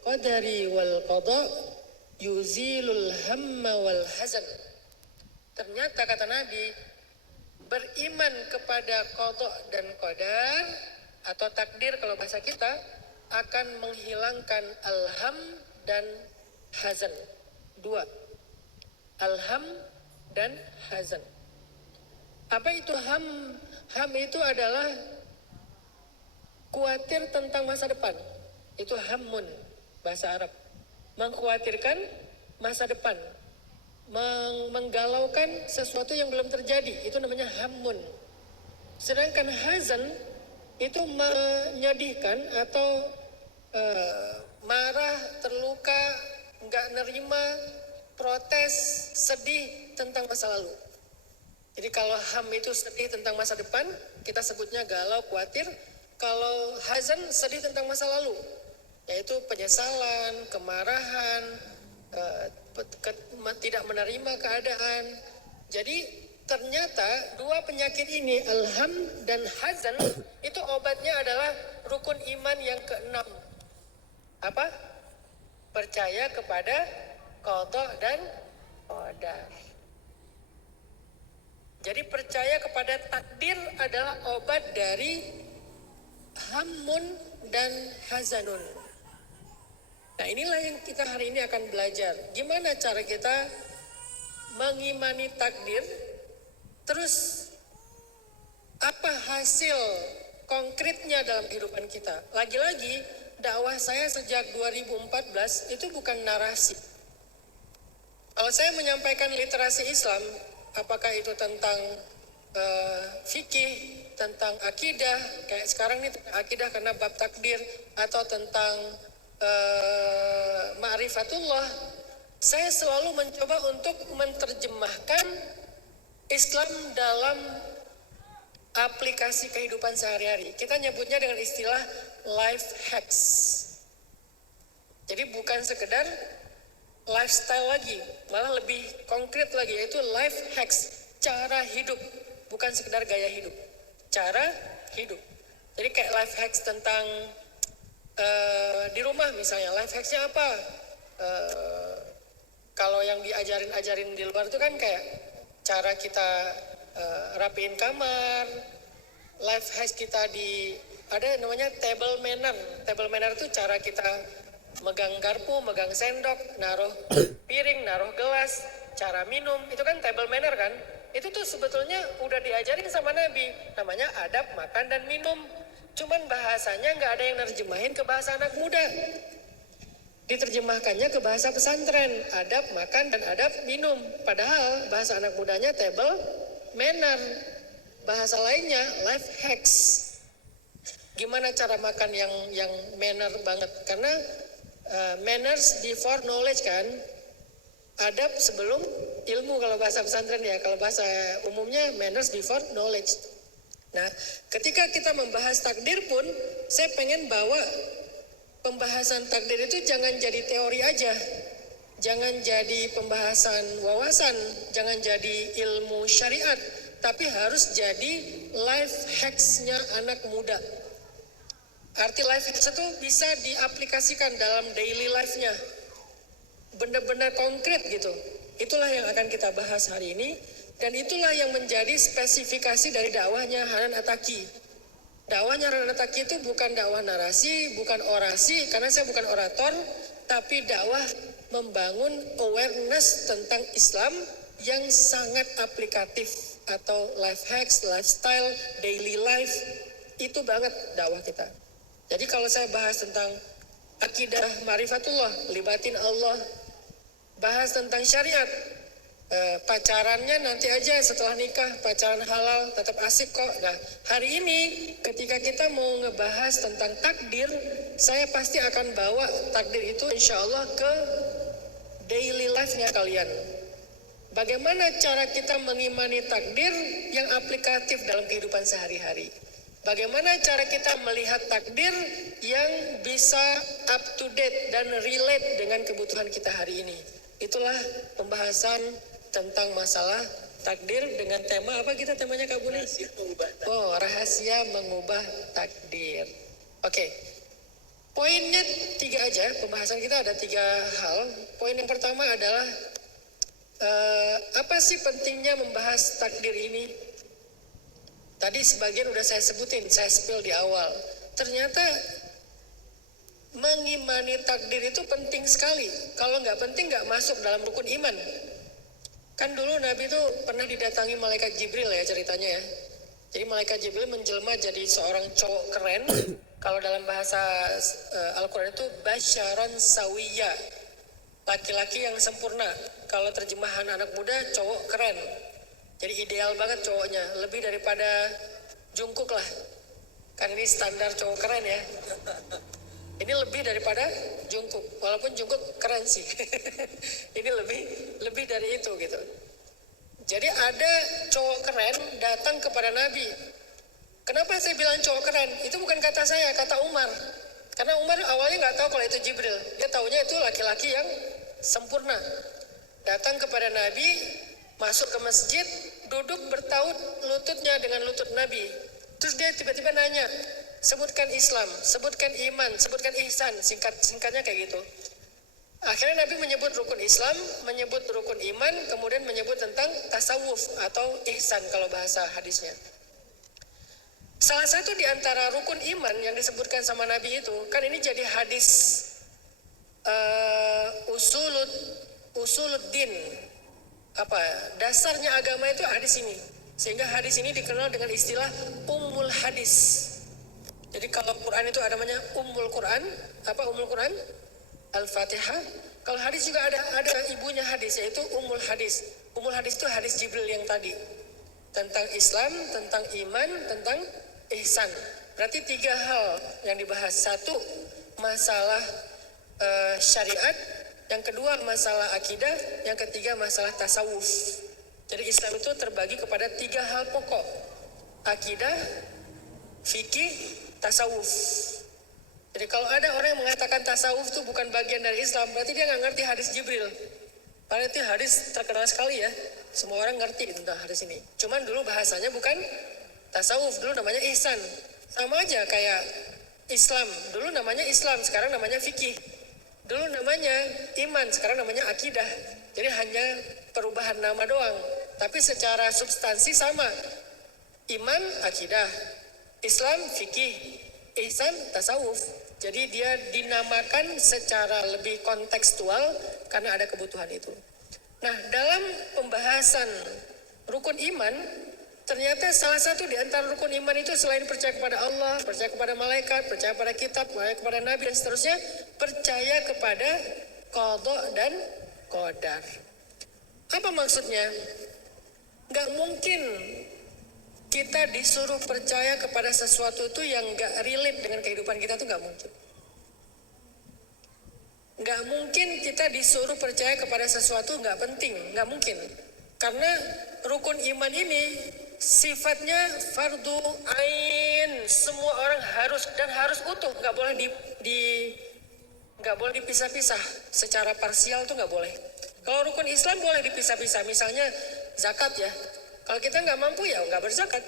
Qadari wal qada yuzilul hamma wal hazan. Ternyata kata Nabi, beriman kepada qada dan qadar atau takdir kalau bahasa kita akan menghilangkan alham dan hazan. Dua, alham dan hazan. Apa itu ham? Ham itu adalah khawatir tentang masa depan. Itu hammun, bahasa Arab. Mengkhawatirkan masa depan. Menggalaukan sesuatu yang belum terjadi. Itu namanya hammun. Sedangkan hazan itu menyedihkan atau marah, terluka, nggak nerima, protes, sedih tentang masa lalu. Jadi kalau ham itu sedih tentang masa depan, kita sebutnya galau, khawatir. Kalau hazan sedih tentang masa lalu, yaitu penyesalan, kemarahan, tidak menerima keadaan. Jadi ternyata dua penyakit ini, alham dan hazan, itu obatnya adalah rukun iman yang keenam. Apa? Percaya kepada qada dan qadar. Jadi percaya kepada takdir adalah obat dari hammun dan hazanun. Nah, inilah yang kita hari ini akan belajar. Gimana cara kita mengimani takdir, terus apa hasil konkretnya dalam kehidupan kita. Lagi-lagi, dakwah saya sejak 2014 itu bukan narasi. Kalau saya menyampaikan literasi Islam, apakah itu tentang fikih, tentang akidah, kayak sekarang nih akidah karena bab takdir, atau tentang ma'rifatullah, saya selalu mencoba untuk menerjemahkan Islam dalam aplikasi kehidupan sehari-hari. Kita nyebutnya dengan istilah life hacks. Jadi bukan sekedar lifestyle lagi, malah lebih konkret lagi, yaitu life hacks, cara hidup, bukan sekedar gaya hidup, cara hidup. Jadi kayak life hacks tentang di rumah misalnya, life hacksnya apa? Kalau yang diajarin di luar itu kan kayak cara kita rapiin kamar, life hacks kita ada namanya table manner. Table manner itu cara kita megang garpu, megang sendok, naruh piring, naruh gelas, cara minum, itu kan table manner kan? Itu tuh sebetulnya udah diajarin sama Nabi, namanya adab makan dan minum. Cuman bahasanya nggak ada yang nerjemahin ke bahasa anak muda. Diterjemahkannya ke bahasa pesantren, adab makan dan adab minum. Padahal bahasa anak mudanya table manner. Bahasa lainnya life hacks. Gimana cara makan yang manner banget? Karena manners before knowledge kan, adab sebelum ilmu kalau bahasa pesantren ya, kalau bahasa umumnya manners before knowledge. Nah, ketika kita membahas takdir pun, saya pengen bawa pembahasan takdir itu jangan jadi teori aja, jangan jadi pembahasan wawasan, jangan jadi ilmu syariat, tapi harus jadi life hacks-nya anak muda. Arti life hacks itu bisa diaplikasikan dalam daily life-nya, benar-benar konkret gitu. Itulah yang akan kita bahas hari ini, dan itulah yang menjadi spesifikasi dari dakwahnya Hanan Attaqi. Dakwahnya Hanan Attaqi itu bukan dakwah narasi, bukan orasi, karena saya bukan orator, tapi dakwah membangun awareness tentang Islam yang sangat aplikatif, atau life hacks, lifestyle, daily life, itu banget dakwah kita. Jadi kalau saya bahas tentang akidah ma'rifatullah, libatin Allah, bahas tentang syariat, pacarannya nanti aja setelah nikah, pacaran halal, tetap asik kok. Nah, hari ini ketika kita mau ngebahas tentang takdir, saya pasti akan bawa takdir itu insya Allah ke daily life-nya kalian. Bagaimana cara kita mengimani takdir yang aplikatif dalam kehidupan sehari-hari? Bagaimana cara kita melihat takdir yang bisa up to date dan relate dengan kebutuhan kita hari ini? Itulah pembahasan tentang masalah takdir dengan tema apa kita temanya Kak Buni? Rahasia mengubah takdir. Oke. Poinnya 3 aja, pembahasan kita ada 3 hal. Poin yang pertama adalah apa sih pentingnya membahas takdir ini? Tadi sebagian udah saya sebutin, saya spill di awal. Ternyata mengimani takdir itu penting sekali. Kalau nggak penting nggak masuk dalam rukun iman. Kan dulu Nabi itu pernah didatangi malaikat Jibril ya ceritanya ya. Jadi malaikat Jibril menjelma jadi seorang cowok keren. Kalau dalam bahasa Al-Quran itu basyaran sawiya, laki-laki yang sempurna. Kalau terjemahan anak muda, cowok keren. Jadi ideal banget cowoknya, lebih daripada Jungkook lah. Kan ini standar cowok keren ya. Ini lebih daripada Jungkook, walaupun Jungkook keren sih. Ini lebih dari itu gitu. Jadi ada cowok keren datang kepada Nabi. Kenapa saya bilang cowok keren? Itu bukan kata saya, kata Umar. Karena Umar awalnya nggak tahu kalau itu Jibril. Dia taunya itu laki-laki yang sempurna. Datang kepada Nabi, masuk ke masjid, duduk bertaut lututnya dengan lutut Nabi. Terus dia tiba-tiba nanya, sebutkan Islam, sebutkan iman, sebutkan ihsan, singkatnya kayak gitu. Akhirnya Nabi menyebut rukun Islam, menyebut rukun iman, kemudian menyebut tentang tasawuf atau ihsan kalau bahasa hadisnya. Salah satu di antara rukun iman yang disebutkan sama Nabi itu, kan ini jadi hadis usuluddin, dasarnya agama itu hadis ini. Sehingga hadis ini dikenal dengan istilah ummul hadis. Jadi kalau Quran itu ada namanya ummul Quran, apa ummul Quran? Al-Fatihah. Kalau hadis juga ada ibunya hadis, yaitu ummul hadis. Ummul hadis itu hadis Jibril yang tadi, tentang Islam, tentang iman, tentang ihsan. Berarti 3 hal yang dibahas. 1, masalah syariat. Yang kedua, masalah akidah. Yang ketiga, masalah tasawuf. Jadi Islam itu terbagi kepada 3 hal pokok: akidah, fikih, tasawuf. Jadi kalau ada orang yang mengatakan tasawuf itu bukan bagian dari Islam, berarti dia nggak ngerti hadis Jibril. Padahal itu hadis terkenal sekali ya, semua orang ngerti tentang hadis ini. Cuman dulu bahasanya bukan tasawuf, dulu namanya ihsan. Sama aja kayak Islam, dulu namanya Islam, sekarang namanya fikih. Dulu namanya iman, sekarang namanya akidah. Jadi hanya perubahan nama doang, tapi secara substansi sama. Iman, akidah; Islam, fikih; ihsan, tasawuf. Jadi dia dinamakan secara lebih kontekstual karena ada kebutuhan itu. Nah, dalam pembahasan rukun iman, ternyata salah satu di antara rukun iman itu selain percaya kepada Allah, percaya kepada malaikat, percaya kepada kitab, percaya kepada nabi dan seterusnya, percaya kepada qada dan qadar. Apa maksudnya? Gak mungkin kita disuruh percaya kepada sesuatu itu yang gak relate dengan kehidupan kita, tuh gak mungkin. Gak mungkin kita disuruh percaya kepada sesuatu gak penting, gak mungkin. Karena rukun iman ini sifatnya fardu ain, semua orang harus dan harus utuh, gak boleh gak boleh dipisah-pisah. Secara parsial tuh gak boleh. Kalau rukun Islam boleh dipisah-pisah, misalnya zakat ya. Kalau kita nggak mampu ya nggak berzakat.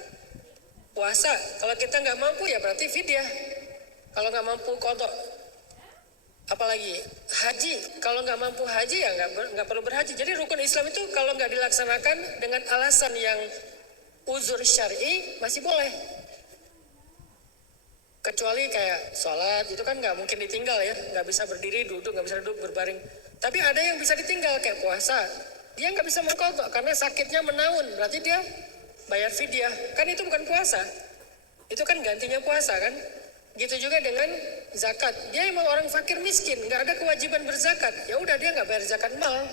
Puasa, kalau kita nggak mampu ya berarti fidyah. Kalau nggak mampu qadha. Apalagi haji, kalau nggak mampu haji ya nggak perlu berhaji. Jadi rukun Islam itu kalau nggak dilaksanakan dengan alasan yang uzur syar'i masih boleh. Kecuali kayak sholat itu kan nggak mungkin ditinggal ya, nggak bisa berdiri, duduk, nggak bisa duduk, berbaring. Tapi ada yang bisa ditinggal kayak puasa. Dia nggak bisa mengqadha karena sakitnya menaun, berarti dia bayar fidyah. Kan itu bukan puasa, itu kan gantinya puasa kan. Gitu juga dengan zakat. Dia emang orang fakir miskin, nggak ada kewajiban berzakat, ya udah dia nggak bayar zakat mal.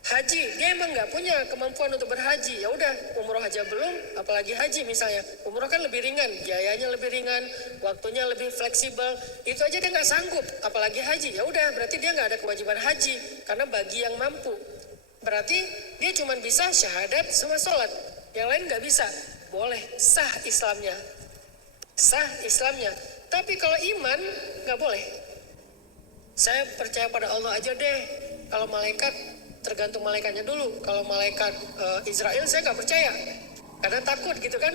Haji, dia emang nggak punya kemampuan untuk berhaji, ya udah umroh aja belum, apalagi haji misalnya. Umroh kan lebih ringan, biayanya lebih ringan, waktunya lebih fleksibel, itu aja dia nggak sanggup, apalagi haji. Ya udah berarti dia nggak ada kewajiban haji karena bagi yang mampu. Berarti dia cuma bisa syahadat sama sholat, yang lain nggak bisa. Boleh, sah Islamnya, tapi kalau iman nggak boleh. Saya percaya pada Allah aja deh. Kalau malaikat tergantung malaikatnya dulu. Kalau malaikat Israel saya nggak percaya. Karena takut gitu kan.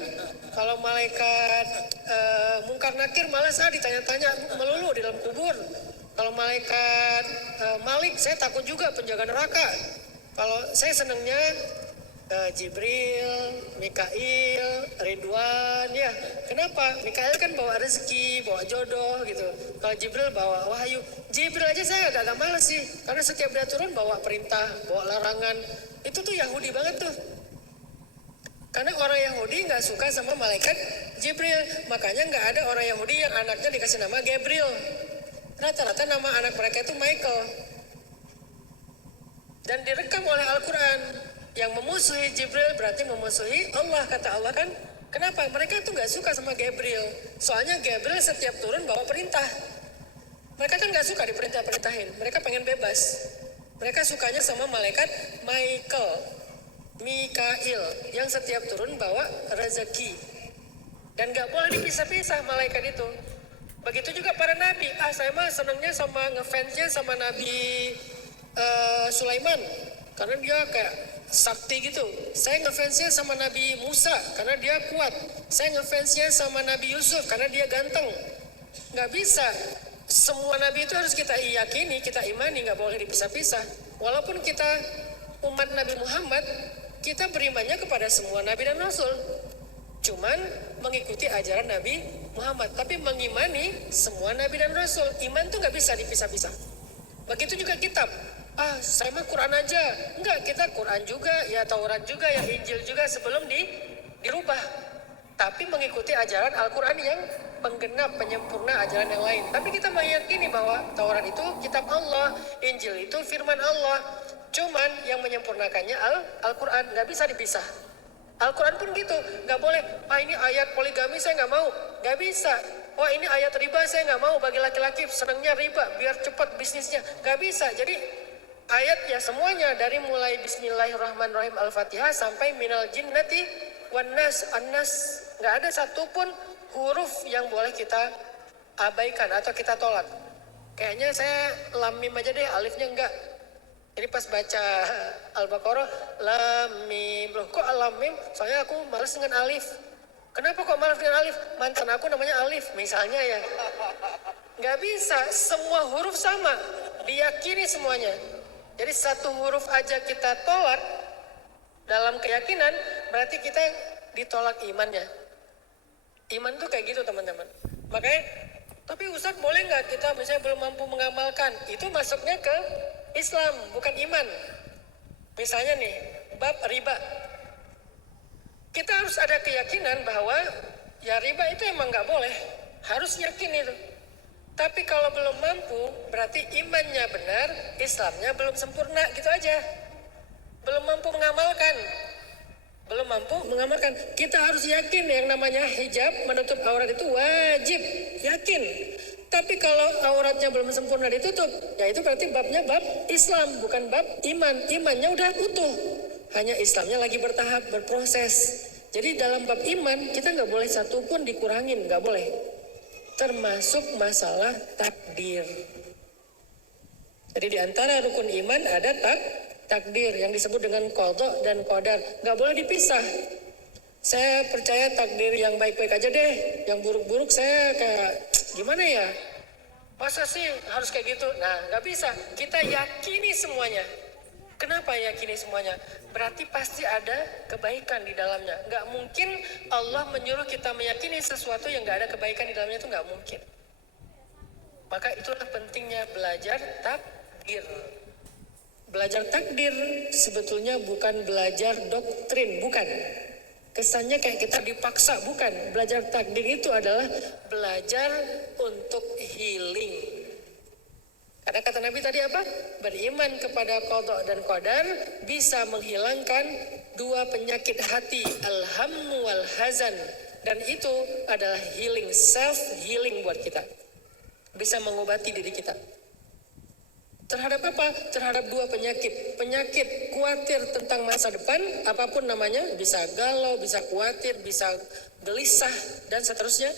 Kalau malaikat mungkar nakir malas ditanya-tanya melulu di dalam kubur. Kalau malaikat Malik saya takut juga, penjaga neraka. Kalau saya senangnya Jibril, Mikail, Ridwan ya. Kenapa? Mikail kan bawa rezeki, bawa jodoh gitu. Kalau Jibril bawa wahyu. Jibril aja saya agak males sih, karena setiap dia turun bawa perintah, bawa larangan. Itu tuh Yahudi banget tuh. Karena orang Yahudi nggak suka sama malaikat Jibril, makanya nggak ada orang Yahudi yang anaknya dikasih nama Gabriel. Rata-rata nama anak mereka itu Michael. Dan direkam oleh Al-Quran. Yang memusuhi Jibril berarti memusuhi Allah, kata Allah kan. Kenapa? Mereka itu nggak suka sama Gabriel. Soalnya Gabriel setiap turun bawa perintah. Mereka kan nggak suka diperintah-perintahin. Mereka pengen bebas. Mereka sukanya sama malaikat Mikail yang setiap turun bawa rezeki. Dan nggak boleh dipisah-pisah malaikat itu. Begitu juga para nabi. Saya mah senangnya sama ngefansnya sama Nabi Sulaiman, karena dia kayak sakti gitu. Saya ngefansnya sama Nabi Musa karena dia kuat. Saya ngefansnya sama Nabi Yusuf karena dia ganteng. Nggak bisa. Semua nabi itu harus kita yakini, kita imani, nggak boleh dipisah-pisah. Walaupun kita umat Nabi Muhammad, kita berimannya kepada semua nabi dan rasul. Cuman mengikuti ajaran Nabi Muhammad, tapi mengimani semua nabi dan rasul. Iman tuh nggak bisa dipisah-pisah. Begitu juga kitab. Saya mah Quran aja. Enggak, kita Quran juga, ya Taurat juga, ya Injil juga sebelum dirubah. Tapi mengikuti ajaran Al-Quran yang penggenap, penyempurna ajaran yang lain. Tapi kita meyakini bahwa Taurat itu kitab Allah, Injil itu firman Allah. Cuman yang menyempurnakannya Al-Quran, nggak bisa dipisah. Al-Quran pun gitu, nggak boleh. Ini ayat poligami saya nggak mau, nggak bisa. Ini ayat riba saya nggak mau, bagi laki-laki senangnya riba biar cepat bisnisnya, nggak bisa. Jadi ayat ya semuanya dari mulai Bismillahirrahmanirrahim Al-Fatihah sampai minal jinnati wan nas, an-nas, nggak ada satupun huruf yang boleh kita abaikan atau kita tolak. Kayaknya saya lam mim aja deh, alifnya enggak. Jadi pas baca Al-Baqarah lam mim, loh kok lam mim? Soalnya aku malas dengan alif. Kenapa kok malas dengan alif? Mantan aku namanya Alif misalnya ya. Nggak bisa, semua huruf sama, diyakini semuanya. Jadi satu huruf aja kita tolak dalam keyakinan, berarti kita ditolak imannya. Iman tuh kayak gitu teman-teman. Makanya, tapi Ustadz boleh nggak kita misalnya belum mampu mengamalkan? Itu masuknya ke Islam, bukan iman. Misalnya nih, bab riba. Kita harus ada keyakinan bahwa ya riba itu emang nggak boleh. Harus yakin itu. Tapi kalau belum mampu, berarti imannya benar, Islamnya belum sempurna, gitu aja. Belum mampu mengamalkan. Kita harus yakin yang namanya hijab, menutup aurat itu wajib, yakin. Tapi kalau auratnya belum sempurna ditutup, ya itu berarti babnya bab Islam, bukan bab iman. Imannya udah utuh, hanya Islamnya lagi bertahap, berproses. Jadi dalam bab iman, kita nggak boleh satu pun dikurangin, nggak boleh. Termasuk masalah takdir. Jadi di antara rukun iman ada takdir yang disebut dengan qadha dan qadar. Nggak boleh dipisah. Saya percaya takdir yang baik-baik aja deh. Yang buruk-buruk saya kayak gimana ya? Masa sih harus kayak gitu? Nah, nggak bisa. Kita yakini semuanya. Kenapa yakini semuanya? Berarti pasti ada kebaikan di dalamnya. Nggak mungkin Allah menyuruh kita meyakini sesuatu yang nggak ada kebaikan di dalamnya, itu nggak mungkin. Maka itulah pentingnya belajar takdir. Belajar takdir sebetulnya bukan belajar doktrin, bukan. Kesannya kayak kita dipaksa, bukan. Belajar takdir itu adalah belajar untuk healing. Karena kata Nabi tadi apa? Beriman kepada qadha dan qadar bisa menghilangkan dua penyakit hati, al-hammu wal hazan. Dan itu adalah healing, self healing buat kita. Bisa mengobati diri kita. Terhadap apa? Terhadap dua penyakit. Penyakit khawatir tentang masa depan, apapun namanya, bisa galau, bisa khawatir, bisa gelisah, dan seterusnya.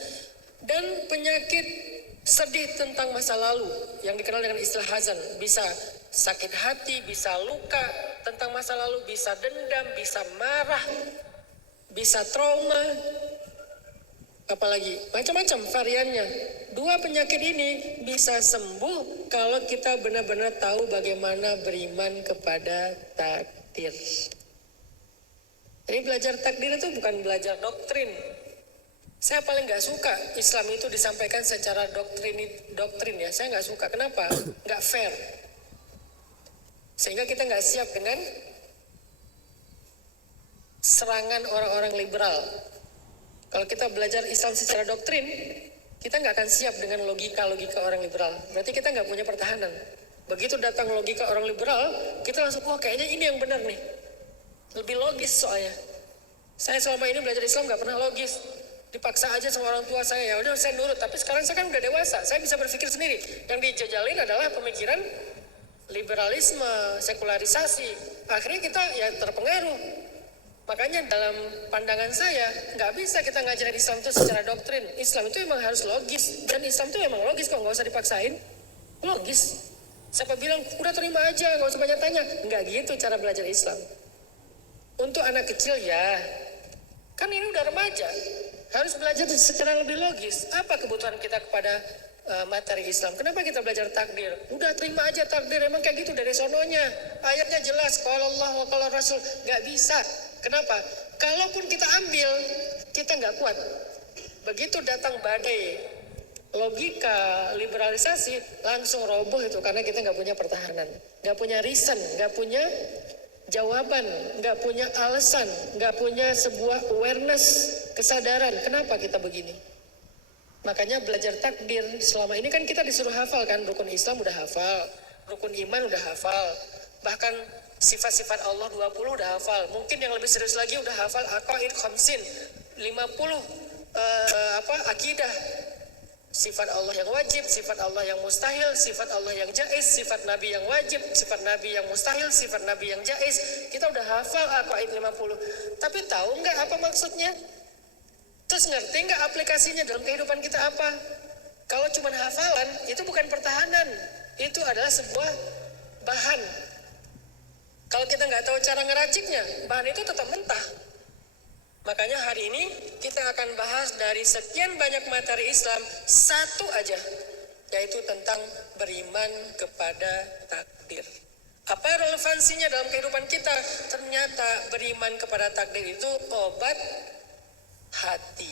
Dan penyakit sedih tentang masa lalu yang dikenal dengan istilah hazan. Bisa sakit hati, bisa luka tentang masa lalu, bisa dendam, bisa marah. bisa trauma, apalagi macam-macam variannya. Dua penyakit ini bisa sembuh kalau kita benar-benar tahu bagaimana beriman kepada takdir. Jadi belajar takdir itu bukan belajar doktrin. Saya paling nggak suka Islam itu disampaikan secara doktrin ya. Saya nggak suka. Kenapa? Nggak fair. Sehingga kita nggak siap dengan serangan orang-orang liberal. Kalau kita belajar Islam secara doktrin, kita nggak akan siap dengan logika-logika orang liberal. Berarti kita nggak punya pertahanan. Begitu datang logika orang liberal, kita langsung, kayaknya ini yang benar nih. Lebih logis soalnya. Saya selama ini belajar Islam nggak pernah logis. Dipaksa aja sama orang tua saya, ya udah saya nurut. Tapi sekarang saya kan udah dewasa, saya bisa berpikir sendiri. Yang dijajalin adalah pemikiran liberalisme, sekularisasi. Akhirnya kita ya terpengaruh. Makanya dalam pandangan saya, nggak bisa kita ngajarin Islam itu secara doktrin. Islam itu emang harus logis. Dan Islam itu emang logis kok, nggak usah dipaksain. Logis. Siapa bilang, udah terima aja, nggak usah banyak tanya. Nggak gitu cara belajar Islam. Untuk anak kecil ya, kan ini udah remaja. Harus belajar secara lebih logis. Apa kebutuhan kita kepada materi Islam? Kenapa kita belajar takdir? Udah terima aja takdir, emang kayak gitu dari sononya. Ayatnya jelas, qala Allah wa qala Rasul. Nggak bisa. Kenapa? Kalaupun kita ambil, kita nggak kuat. Begitu datang badai logika liberalisasi, langsung roboh itu karena kita nggak punya pertahanan, nggak punya reason, nggak punya jawaban, nggak punya alasan, nggak punya sebuah awareness, kesadaran kenapa kita begini. Makanya belajar takdir selama ini kan kita disuruh hafal kan, rukun Islam udah hafal, rukun iman udah hafal, bahkan sifat-sifat Allah 20 udah hafal. Mungkin yang lebih serius lagi udah hafal aqaid khamsin, 50 akidah. Sifat Allah yang wajib, sifat Allah yang mustahil, sifat Allah yang jaiz, sifat Nabi yang wajib, sifat Nabi yang mustahil, sifat Nabi yang jaiz. Kita udah hafal aqaid 50. Tapi tahu nggak apa maksudnya? Terus ngerti nggak aplikasinya dalam kehidupan kita apa? Kalau cuma hafalan, itu bukan pertahanan. Itu adalah sebuah bahan. Kalau kita nggak tahu cara ngeraciknya, bahan itu tetap mentah. Makanya hari ini kita akan bahas dari sekian banyak materi Islam, satu aja, yaitu tentang beriman kepada takdir. Apa relevansinya dalam kehidupan kita? Ternyata beriman kepada takdir itu obat hati.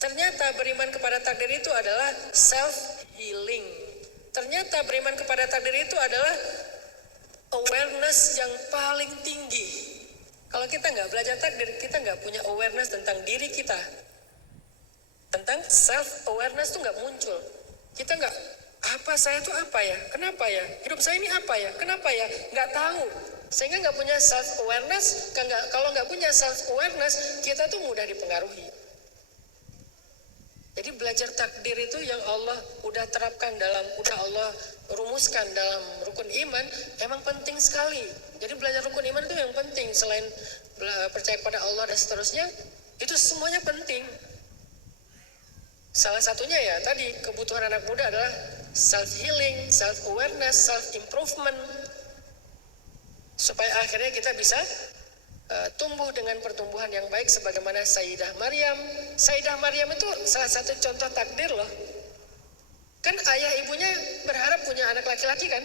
Ternyata beriman kepada takdir itu adalah self-healing. Ternyata beriman kepada takdir itu adalah awareness yang paling tinggi. Kalau kita nggak belajar takdir, kita nggak punya awareness tentang diri kita. Tentang self-awareness tuh nggak muncul. Kita nggak, apa saya itu apa ya? Kenapa ya? Hidup saya ini apa ya? Kenapa ya? Nggak tahu. Sehingga nggak punya self-awareness. Kalau nggak punya self-awareness, kita tuh mudah dipengaruhi. Jadi belajar takdir itu yang Allah udah terapkan udah Allah rumuskan dalam rukun iman, emang penting sekali. Jadi belajar rukun iman itu yang penting, selain percaya kepada Allah dan seterusnya, itu semuanya penting. Salah satunya ya tadi, kebutuhan anak muda adalah self-healing, self-awareness, self-improvement, supaya akhirnya kita bisa tumbuh dengan pertumbuhan yang baik sebagaimana Sayyidah Maryam. Sayyidah Maryam itu salah satu contoh takdir loh. Kan ayah ibunya berharap punya anak laki-laki kan.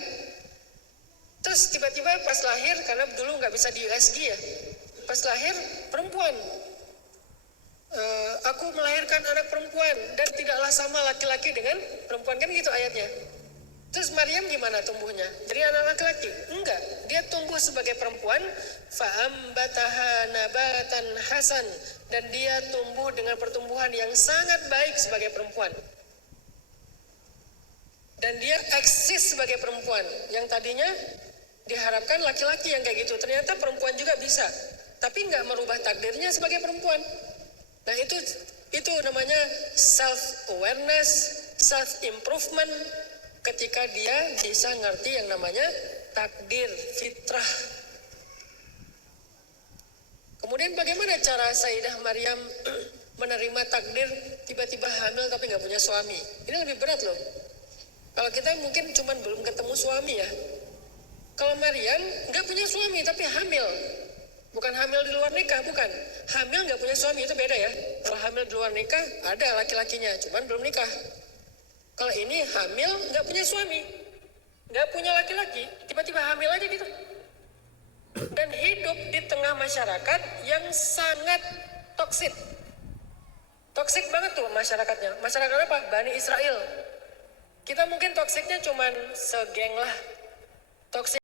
Terus tiba-tiba pas lahir, karena dulu nggak bisa di USG ya, pas lahir perempuan. Aku melahirkan anak perempuan dan tidaklah sama laki-laki dengan perempuan, kan gitu ayatnya. Terus Maryam gimana tumbuhnya? Jadi anak laki-laki? Enggak, dia tumbuh sebagai perempuan. Fa'ambataha nabatan hasan, dan dia tumbuh dengan pertumbuhan yang sangat baik sebagai perempuan. Dan dia eksis sebagai perempuan. Yang tadinya diharapkan laki-laki yang kayak gitu, ternyata perempuan juga bisa. Tapi nggak merubah takdirnya sebagai perempuan. Nah itu namanya self-awareness, self-improvement, ketika dia bisa ngerti yang namanya takdir, fitrah. Kemudian bagaimana cara Sayyidah Maryam menerima takdir tiba-tiba hamil tapi nggak punya suami? Ini lebih berat loh. Kalau kita mungkin cuma belum ketemu suami ya. Kalau Maryam nggak punya suami tapi hamil. Bukan hamil di luar nikah, bukan. Hamil nggak punya suami, itu beda ya. Kalau hamil di luar nikah, ada laki-lakinya, cuman belum nikah. Kalau ini hamil nggak punya suami, nggak punya laki-laki, tiba-tiba hamil aja gitu. Dan hidup di tengah masyarakat yang sangat toksik. Toksik banget tuh masyarakatnya. Masyarakat apa? Bani Israel. Kita mungkin toksiknya cuman segeng lah. Toksik